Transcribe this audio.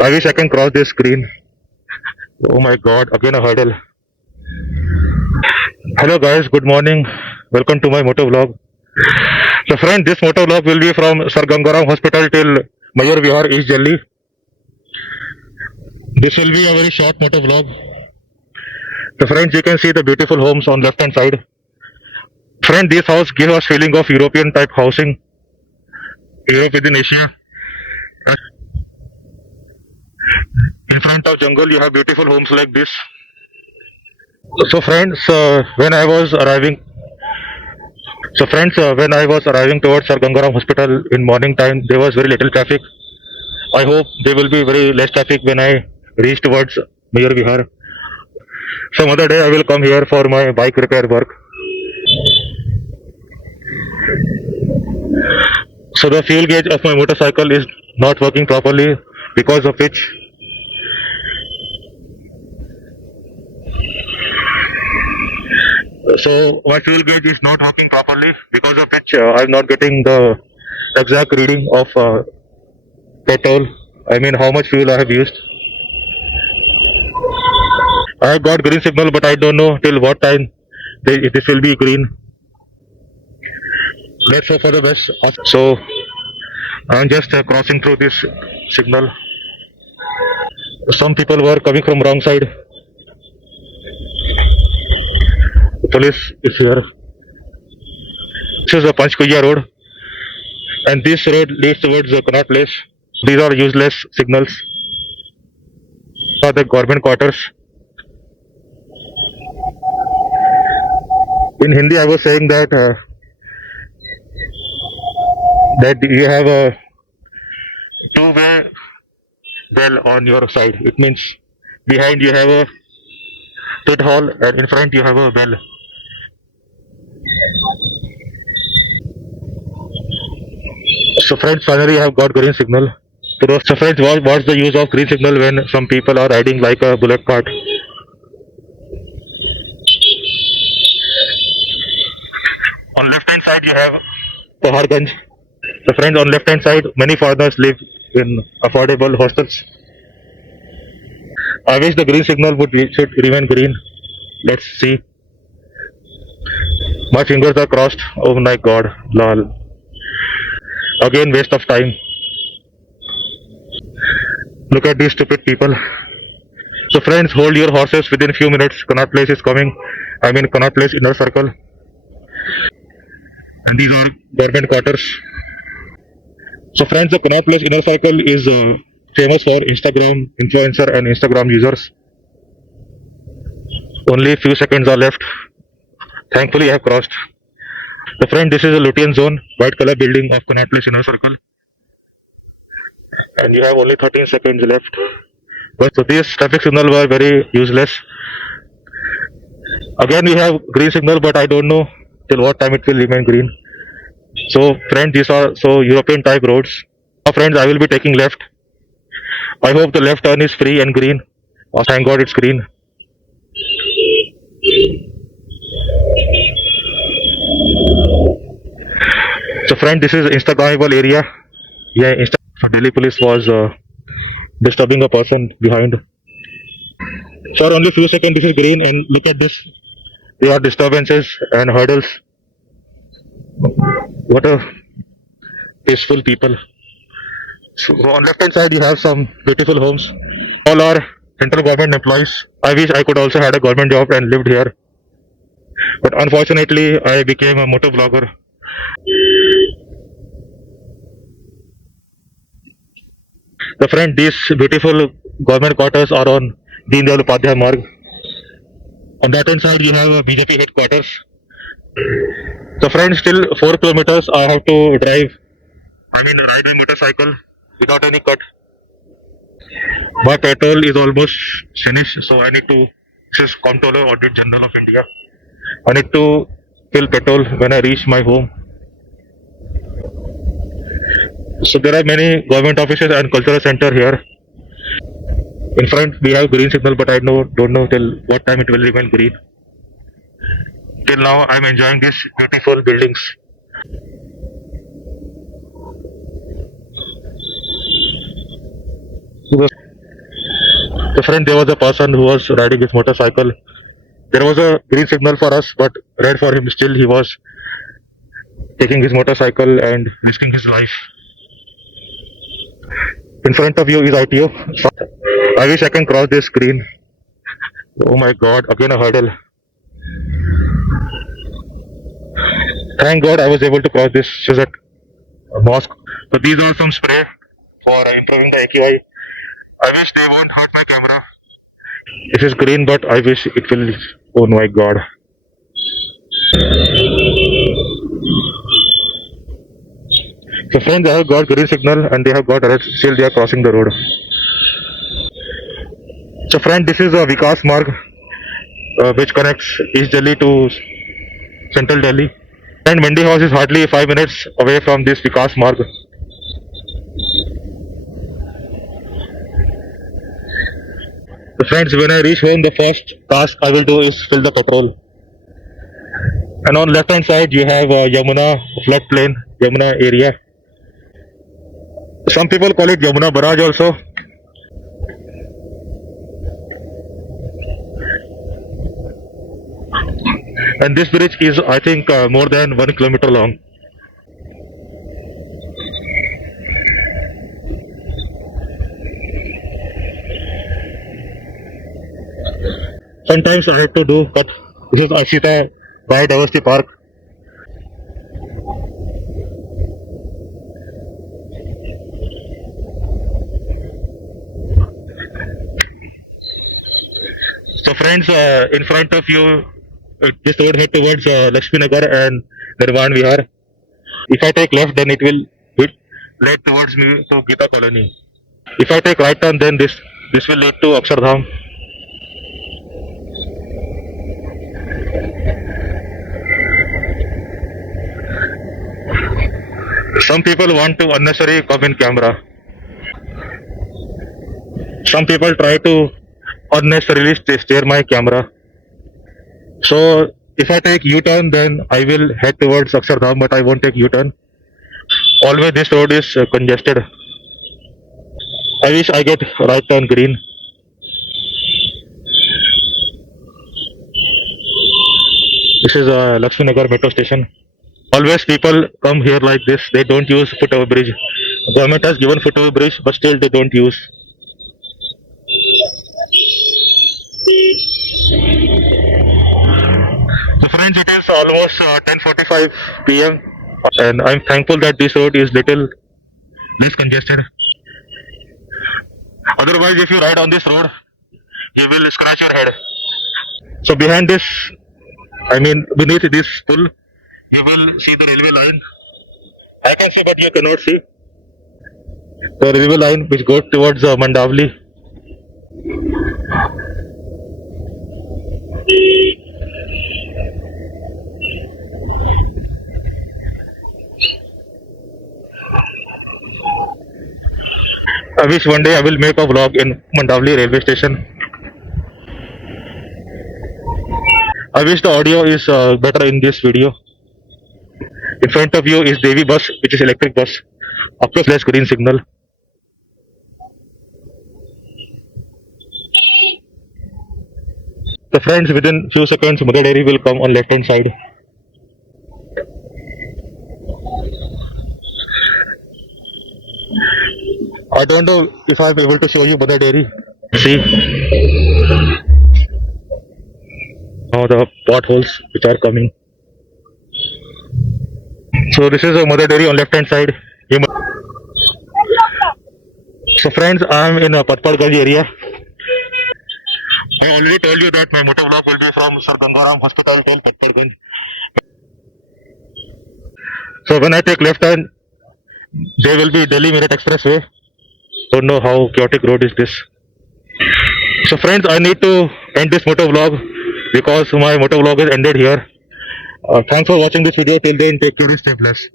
I wish I can cross this screen. Oh my god, again a hurdle. Hello guys, good morning. Welcome to my motor vlog. So friend, this motor vlog will be from Sir Gangaram Hospital till Mayur Vihar, East Delhi. This will be a very short motor vlog. So friends, you can see the beautiful homes on left hand side. Friend, this house gives us feeling of European type housing. Europe within Asia. In front of jungle, you have beautiful homes like this. So friends, when I was arriving towards Sir Gangaram Hospital in morning time, there was very little traffic. I hope there will be very less traffic when I reach towards Mayur Vihar. Some other day I will come here for my bike repair work. So the fuel gauge of my motorcycle is not working properly, because of which my fuel gauge is not working properly, because of which I'm not getting the exact reading of petrol. I mean how much fuel I have used. I got green signal, but I don't know till what time this will be green. Let's hope for the best. So I'm just crossing through this signal. Some people were coming from wrong side. The police is here. This is the Panchkuya road, and this road leads towards the Connaught Place. These are useless signals. These are the government quarters. In Hindi, I was saying that you have a two-way bell on your side. It means behind you have a pit hall, and in front you have a bell. So friends, finally I have got green signal. So friends, what's the use of green signal when some people are riding like a bullock cart? On left hand side you have Patparganj. So friends, on left hand side many foreigners live in affordable hostels. I wish the green signal should remain green. Let's see. My fingers are crossed. Oh my god, lol. Again waste of time. Look at these stupid people. So friends, hold your horses, within few minutes Connaught Place is coming. I mean Connaught Place inner circle. And these are government quarters. So friends, the Connaught Place inner circle is famous for Instagram influencer and Instagram users. Only few seconds are left. Thankfully I have crossed. So friend, this is a Lutyens zone, white color building of Connaught Place inner circle. And you have only 13 seconds left. So these traffic signals were very useless. Again we have green signal, but I don't know till what time it will remain green. So friends, these are European type roads. Now friends, I will be taking left. I hope the left turn is free and green. Oh, thank God it's green. So friend, this is Instagrammable area. Yeah, so Delhi police was disturbing a person behind. For only few seconds this is green, and look at this. There are disturbances and hurdles. What a peaceful people. So on left hand side you have some beautiful homes. All are central government employees. I wish I could also had a government job and lived here. But unfortunately I became a motor vlogger. The friend, these beautiful government quarters are on Deen Dayal Upadhyay Marg. On that hand side you have a BJP headquarters. So friends, still 4 kilometers I have to ride my motorcycle without any cut. My petrol is almost finished, so I need to, this is Comptroller Audit General of India. I need to fill petrol when I reach my home. So there are many government offices and cultural center here. In front we have green signal, but I don't know till what time it will remain green. Till now I am enjoying these beautiful buildings. So friend, there was a person who was riding his motorcycle. There was a green signal for us, but red for him. Still, he was taking his motorcycle and risking his life. In front of you is ITO. I wish I can cross this green. Oh my God! Again a hurdle. Thank God I was able to cross this. This is at a mosque. So these are some spray for improving the AQI. I wish they won't hurt my camera. It is green, but I wish it will. Oh my God! So friends, they have got green signal and they have got red. Still, they are crossing the road. So friend, this is a Vikas Marg, which connects East Delhi to Central Delhi. And Mandi House is hardly 5 minutes away from this Vikas Marg. So friends, when I reach home, the first task I will do is fill the petrol. And on left hand side, you have Yamuna floodplain, Yamuna area. Some people call it Yamuna Barrage also. And this bridge is, I think, more than 1 kilometer long. Sometimes I have to do, but this is Ashita Biodiversity Park. So friends, in front of you, this road head towards Lakshmi Nagar and Nirvan Vihar. If I take left, then it will lead towards me to Gita Colony. If I take right turn, then this will lead to Akshardham. Some people want to unnecessarily come in camera. Some people try to unnecessarily steer my camera. So if I take U-turn, then I will head towards Akshardham, but I won't take U-turn. Always this road is congested. I wish I get right turn green. This is Lakshmi Nagar metro station. Always people come here like this. They don't use foot-over bridge. Government has given foot-over bridge, but still they don't use. So friends, it is almost 10:45 p.m. and I'm thankful that this road is little less congested. Otherwise, if you ride on this road, you will scratch your head. So behind this, I mean beneath this pull, you will see the railway line. I can see, but you cannot see the railway line which goes towards Mandavli. I wish one day I will make a vlog in Mandavli railway station. I wish the audio is better in this video. In front of you is Devi bus, which is electric bus. Of course, less green signal. So friends, within few seconds, Mother Dairy will come on left hand side. I don't know if I'm able to show you Mother Dairy. See, now the potholes which are coming. So this is a Mother Dairy on left hand side. So friends, I am in a Patparganj area. I already told you that my motor vlog will be from Sir Gangaram Hospital to Patparganj. So when I take left turn, there will be Delhi Meerut Expressway. Don't know how chaotic road is this. So friends, I need to end this motor vlog because my motor vlog is ended here. Thanks for watching this video. Till then, take care, stay blessed.